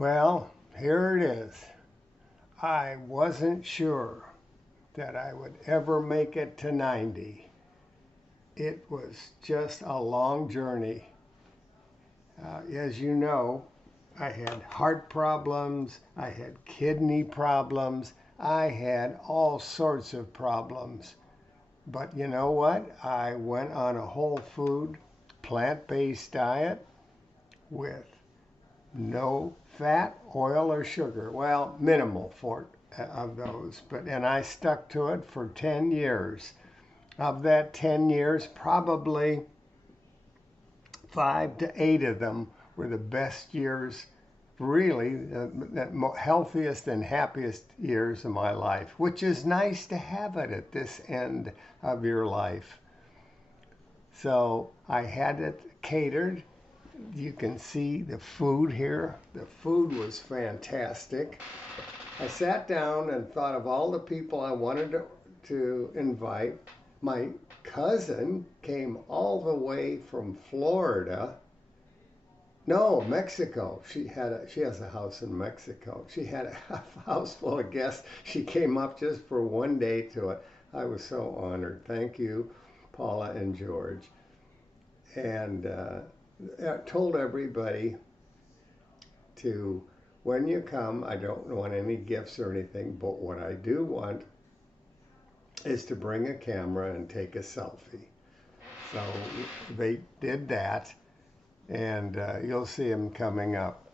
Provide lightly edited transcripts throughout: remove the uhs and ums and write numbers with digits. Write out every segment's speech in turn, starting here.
Well, here it is. I wasn't sure that I would ever make it to 90. It was just a long journey. As you know, I had heart problems, I had kidney problems, I had all sorts of problems. But you know what? I went on a whole food, plant-based diet with no fat, oil, or sugar. Well, minimal of those. And I stuck to it for 10 years. Of that 10 years, probably 5 to 8 of them were the best years, really, the healthiest and happiest years of my life, which is nice to have it at this end of your life. So I had it catered. You can see the food here. The food was fantastic. I sat down and thought of all the people I wanted to invite. My cousin came all the way from Florida. No, Mexico. She has a house in Mexico. She had a house full of guests. She came up just for one day to it. I was so honored. Thank you, Paula and George. And I told everybody to, when you come, I don't want any gifts or anything, but what I do want is to bring a camera and take a selfie. So they did that, and you'll see them coming up.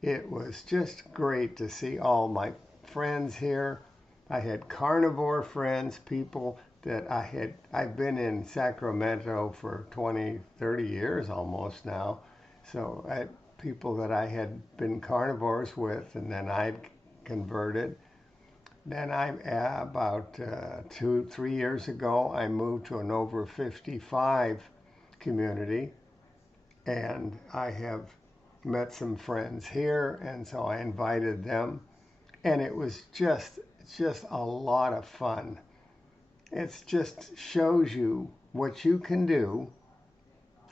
It was just great to see all my friends here. I had carnivore friends, people that I've been in Sacramento for 20, 30 years almost now. So I had people that I had been carnivores with, and then I'd converted. Then about 2, 3 years ago, I moved to an over 55 community, and I have met some friends here, and so I invited them, and it was just a lot of fun. It just shows you what you can do.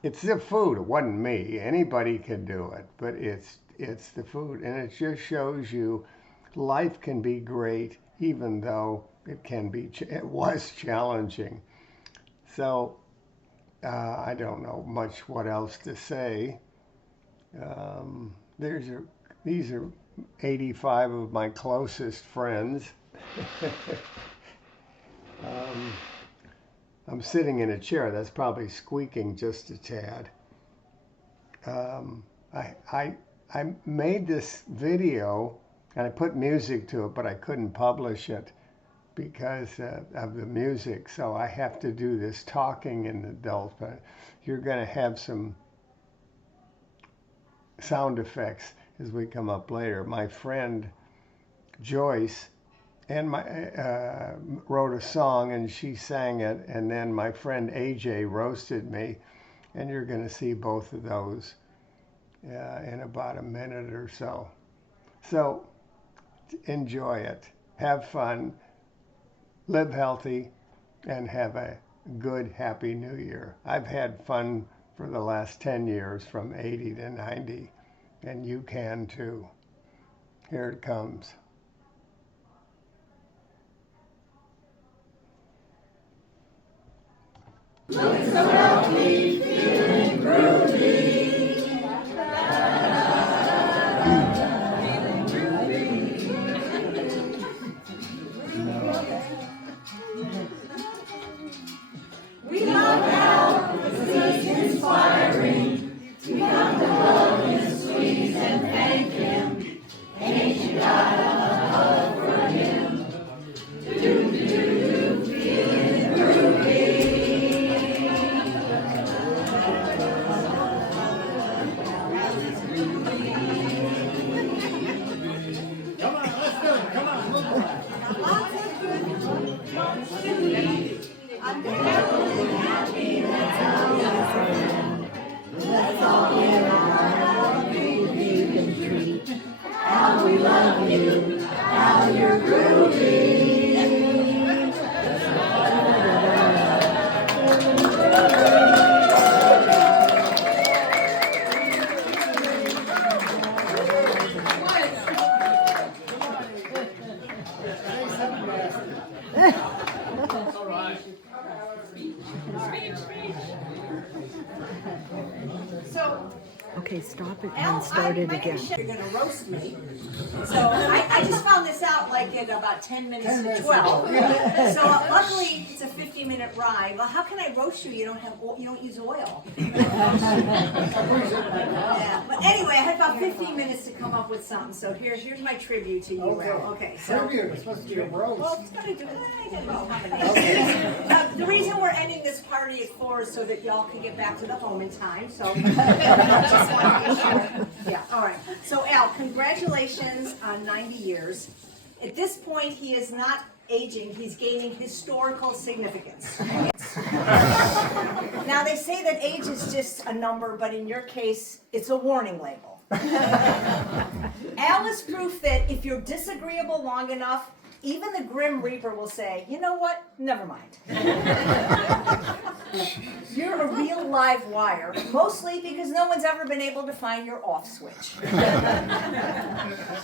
It's the food. It wasn't me. Anybody can do it, but it's the food, and it just shows you life can be great, even though it was challenging. So I don't know much what else to say. These are 85 of my closest friends. I'm sitting in a chair that's probably squeaking just a tad. I made this video and I put music to it, but I couldn't publish it because of the music. So I have to do this talking in adult. But you're going to have some sound effects as we come up later. My friend Joyce wrote a song and she sang it, and then my friend AJ roasted me, and you're going to see both of those in about a minute or so. So enjoy it, have fun, live healthy, and have a good, happy new year. I've had fun for the last 10 years from 80 to 90, and you can too. Here it comes. Looking so healthy, feeling groovy. Feeling groovy. We love how the season's inspiring. We come to hug and squeeze and thank him. Ain't you got a hug for him? Do, feeling groovy. Okay, stop it Al, and start it my name again. is You're gonna roast me. So I just found this out like in about 10 minutes to 12. So luckily it's a 50-minute ride. Well, how can I roast you? You don't use oil. Yeah. But anyway, I had about 15 minutes to come up with something. So here's my tribute to you, Al. Okay. So Tribute, it's supposed to be a roast. well, it's gonna do the reason we're ending this party at 4 is so that y'all can get back to the home in time. So just want to be sure. Yeah. All right. So Al, congratulations on 90 years. At this point, he is not aging; he's gaining historical significance. Now they say that age is just a number, but in your case, it's a warning label. Al is proof that if you're disagreeable long enough, even the Grim Reaper will say, you know what, never mind. You're a real live wire, mostly because no one's ever been able to find your off switch.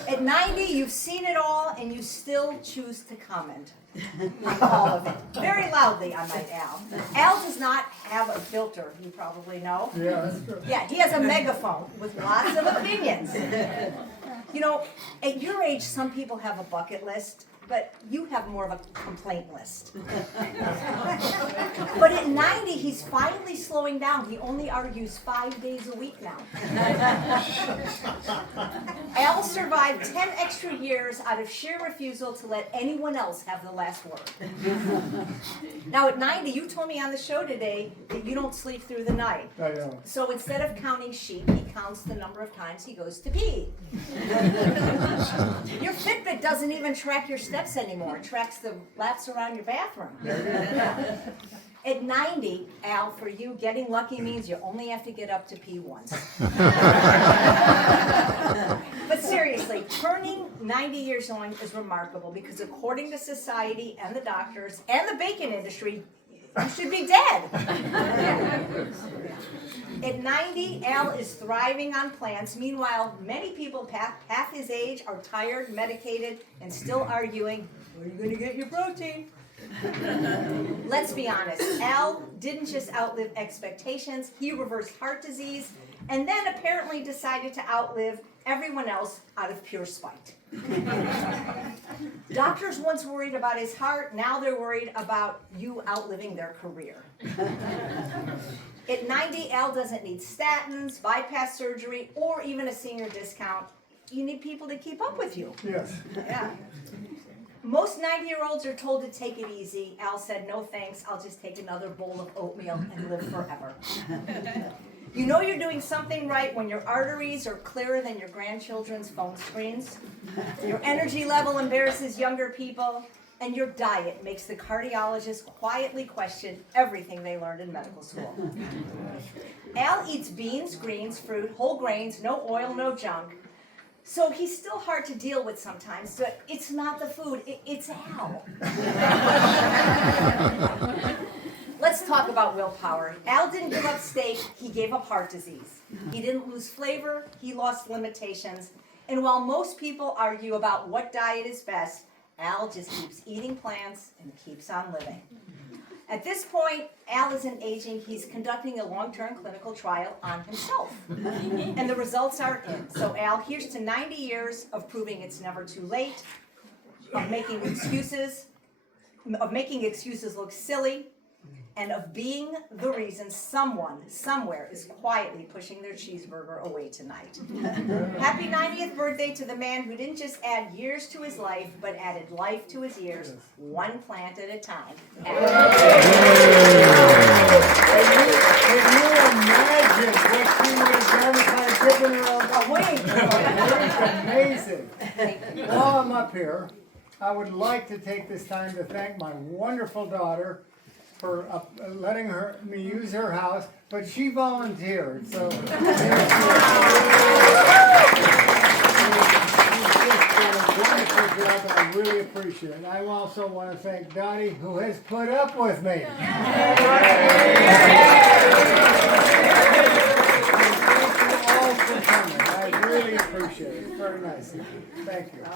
At 90, you've seen it all, and you still choose to comment on all of it. Very loudly, I might add. Al does not have a filter, you probably know. Yeah, that's true. Yeah, he has a megaphone with lots of opinions. You know, at your age, some people have a bucket list, but you have more of a complaint list. But at 90, he's finally slowing down. He only argues 5 days a week now. Al survived 10 extra years out of sheer refusal to let anyone else have the last word. Now at 90, you told me on the show today that you don't sleep through the night. I know. So instead of counting sheep, he counts the number of times he goes to pee. Your Fitbit doesn't even track your steps anymore. It tracks the laps around your bathroom. At 90, Al, for you, getting lucky means you only have to get up to pee once. But seriously, turning 90 years young is remarkable because according to society and the doctors and the bacon industry, you should be dead. At 90, Al is thriving on plants. Meanwhile, many people half his age are tired, medicated, and still arguing, where are you going to get your protein? Let's be honest, Al didn't just outlive expectations, he reversed heart disease, and then apparently decided to outlive everyone else out of pure spite. Doctors once worried about his heart, now they're worried about you outliving their career. At 90, Al doesn't need statins, bypass surgery, or even a senior discount. You need people to keep up with you. Yes. Yeah. Most 90-year-olds are told to take it easy. Al said, no thanks, I'll just take another bowl of oatmeal and live forever. You know you're doing something right when your arteries are clearer than your grandchildren's phone screens, your energy level embarrasses younger people, and your diet makes the cardiologist quietly question everything they learned in medical school. Al eats beans, greens, fruit, whole grains, no oil, no junk. So he's still hard to deal with sometimes, but it's not the food, it's Al. Let's talk about willpower. Al didn't give up steak, he gave up heart disease. He didn't lose flavor, he lost limitations. And while most people argue about what diet is best, Al just keeps eating plants and keeps on living. At this point, Al isn't aging, he's conducting a long-term clinical trial on himself. And the results are in. So Al, here's to 90 years of proving it's never too late, of making excuses look silly, and of being the reason someone, somewhere, is quietly pushing their cheeseburger away tonight. Happy 90th birthday to the man who didn't just add years to his life, but added life to his years, one plant at a time. Can you imagine what she would have done if I had given her a wing? It's amazing. While I'm up here, I would like to take this time to thank my wonderful daughter for letting me use her house, but she volunteered, so she's just done a wonderful job, and I really appreciate it. I also want to thank Dottie, who has put up with me. Thank you all for coming. I really appreciate it. Very nice of you. Thank you.